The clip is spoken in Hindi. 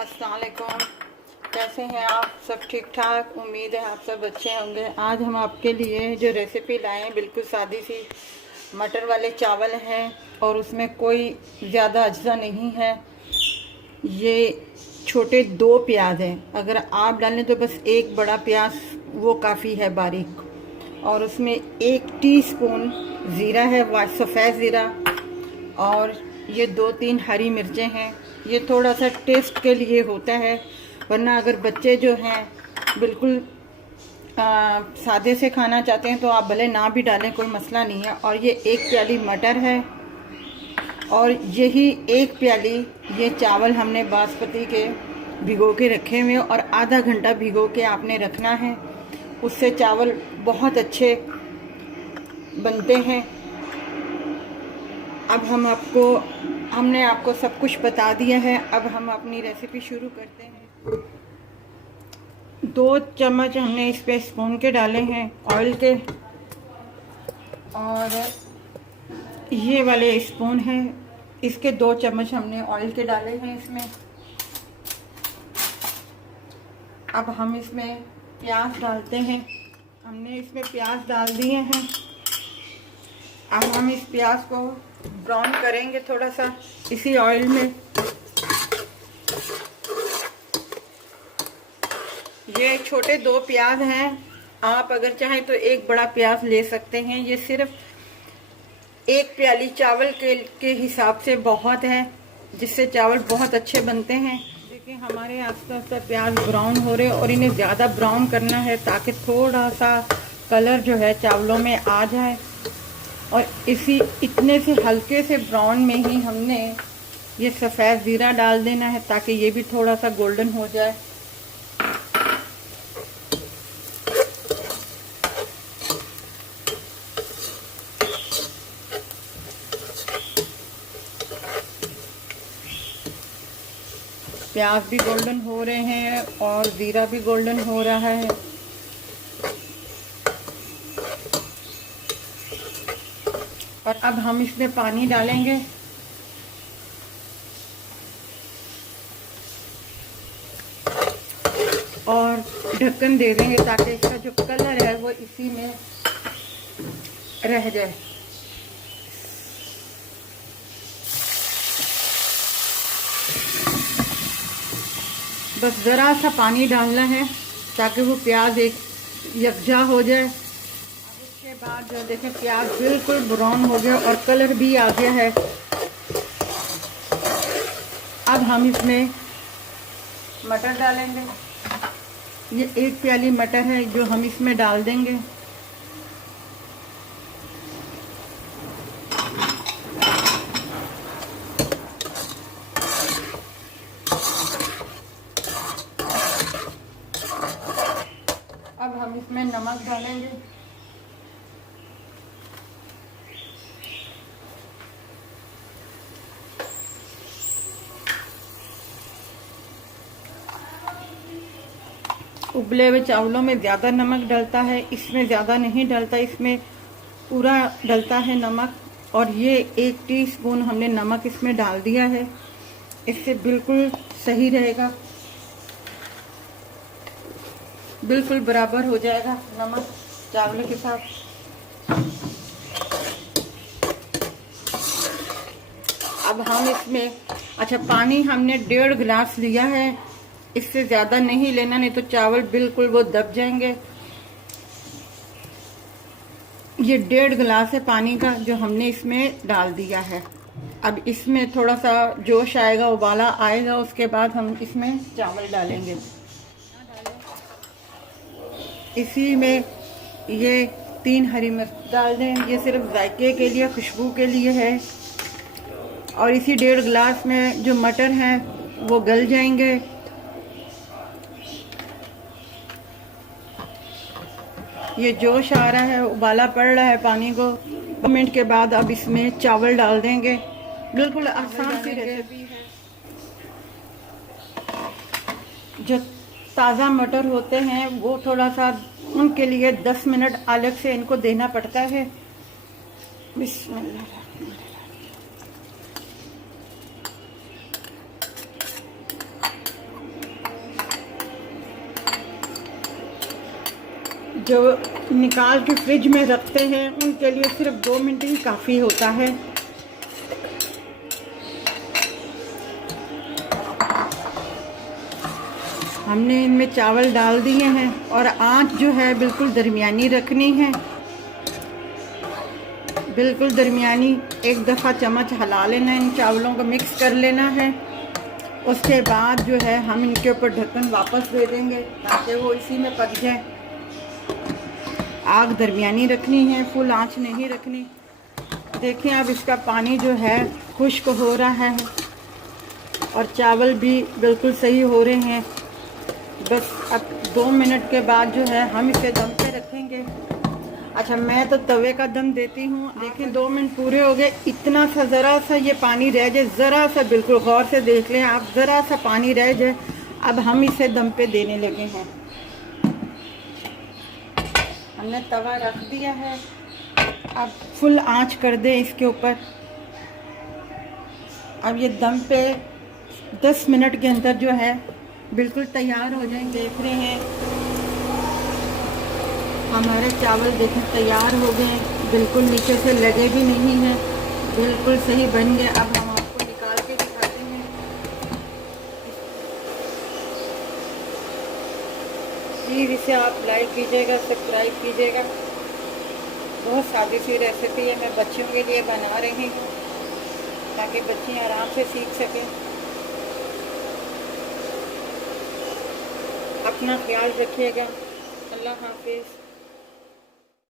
अस्सलाम वालेकुम। कैसे हैं आप सब? ठीक ठाक, उम्मीद है आप सब अच्छे होंगे। आज हम आपके लिए जो रेसिपी लाए हैं बिल्कुल सादी सी मटर वाले चावल हैं और उसमें कोई ज़्यादा अज्जा नहीं है। ये छोटे 2 प्याज हैं, अगर आप डालें तो बस एक बड़ा प्याज वो काफ़ी है बारीक, और उसमें 1 टीस्पून ज़ीरा है, सफ़ेद ज़ीरा, और ये 2-3 हरी मिर्चें हैं। ये थोड़ा सा टेस्ट के लिए होता है, वरना अगर बच्चे जो हैं बिल्कुल सादे से खाना चाहते हैं तो आप भले ना भी डालें, कोई मसला नहीं है। और ये 1 प्याली मटर है और यही 1 प्याली ये चावल हमने बासमती के भिगो के रखे हुए, और आधा घंटा भिगो के आपने रखना है। उससे चावल बहुत अच्छे बनते हैं। अब हमने आपको सब कुछ बता दिया है। अब हम अपनी रेसिपी शुरू करते हैं। 2 चम्मच हमने इस पे स्पून के डाले हैं ऑयल के, और ये वाले स्पून हैं, इसके 2 चम्मच हमने ऑयल के डाले हैं इसमें। अब हम इसमें प्याज डालते हैं। हमने इसमें प्याज डाल दिए हैं। अब हम इस प्याज को ब्राउन करेंगे थोड़ा सा इसी ऑयल में। ये छोटे 2 प्याज हैं, आप अगर चाहें तो 1 बड़ा प्याज ले सकते हैं। ये सिर्फ 1 प्याली चावल के हिसाब से बहुत है, जिससे चावल बहुत अच्छे बनते हैं। देखिए हमारे आसपास प्याज ब्राउन हो रहे, और इन्हें ज़्यादा ब्राउन करना है ताकि थोड़ा सा कलर जो है चावलों में आ जाए। और इतने से हल्के से ब्राउन में ही हमने ये सफ़ेद ज़ीरा डाल देना है ताकि ये भी थोड़ा सा गोल्डन हो जाए। प्याज भी गोल्डन हो रहे हैं और ज़ीरा भी गोल्डन हो रहा है। और अब हम इसमें पानी डालेंगे। और ढक्कन दे देंगे ताकि इसका जो कलर है वो इसी में रह जाए। बस ज़रा सा पानी डालना है ताकि वो प्याज एक यकजा हो जाए। उसके बाद जो देखें प्याज बिल्कुल ब्राउन हो गया और कलर भी आ गया है। अब हम इसमें मटर डालेंगे। ये 1 प्याली मटर है जो हम इसमें डाल देंगे। अब हम इसमें नमक डालेंगे। उबले हुए चावलों में ज़्यादा नमक डलता है, इसमें ज़्यादा नहीं डलता, इसमें पूरा डलता है नमक। और ये 1 टीस्पून हमने नमक इसमें डाल दिया है, इससे बिल्कुल सही रहेगा, बिल्कुल बराबर हो जाएगा नमक चावल के साथ। अब हम इसमें पानी हमने 1.5 गिलास लिया है, इससे ज़्यादा नहीं लेना, नहीं तो चावल बिल्कुल वो दब जाएंगे। ये 1.5 गिलास है पानी का जो हमने इसमें डाल दिया है। अब इसमें थोड़ा सा जोश आएगा, उबाला आएगा, उसके बाद हम इसमें चावल डालेंगे। इसी में ये 3 हरी मिर्च डाल दें, ये सिर्फ जायके के लिए, खुशबू के लिए है। और इसी 1.5 गिलास में जो मटर हैं वो गल जाएंगे। ये जोश आ रहा है, उबाला पड़ रहा है पानी को। 2 मिनट के बाद अब इसमें चावल डाल देंगे। बिल्कुल आसान सी रेसिपी है। जो ताज़ा मटर होते हैं वो थोड़ा सा उनके लिए 10 मिनट अलग से इनको देना पड़ता है। बिस्मिल्लाह। जो निकाल के फ्रिज में रखते हैं उनके लिए सिर्फ 2 मिनट ही काफ़ी होता है। हमने इनमें चावल डाल दिए हैं और आंच जो है बिल्कुल दरमियानी रखनी है, बिल्कुल दरमियानी। एक दफ़ा चम्मच हिला लेना है, इन चावलों को मिक्स कर लेना है। उसके बाद जो है हम इनके ऊपर ढक्कन वापस दे देंगे ताकि वो इसी में पक जाए। आग दरमियानी रखनी है, फुल आंच नहीं रखनी। देखिए अब इसका पानी जो है खुश्क हो रहा है और चावल भी बिल्कुल सही हो रहे हैं। बस अब 2 मिनट के बाद जो है हम इसे दम पे रखेंगे। अच्छा, मैं तो तवे का दम देती हूँ। देखिए 2 मिनट पूरे हो गए। इतना सा ज़रा सा ये पानी रह जाए, ज़रा सा, बिल्कुल गौर से देख लें आप, ज़रा सा पानी रह जाए। अब हम इसे दम पे देने लगे हैं। हमने तवा रख दिया है, अब फुल आंच कर दें इसके ऊपर। अब ये दम पे 10 मिनट के अंदर जो है बिल्कुल तैयार हो जाएंगे। देख रहे हैं हमारे चावल देखें तैयार हो गए, बिल्कुल नीचे से लगे भी नहीं हैं, बिल्कुल सही बन गए। अब हम आपको निकाल के दिखाते हैं। प्लीज़ इसे आप लाइक कीजिएगा, सब्सक्राइब कीजिएगा। बहुत सादी सी रेसिपी है, मैं बच्चों के लिए बना रही हूँ ताकि बच्चे आराम से सीख सकें। अपना ख्याल रखिएगा। अल्लाह हाफिज़।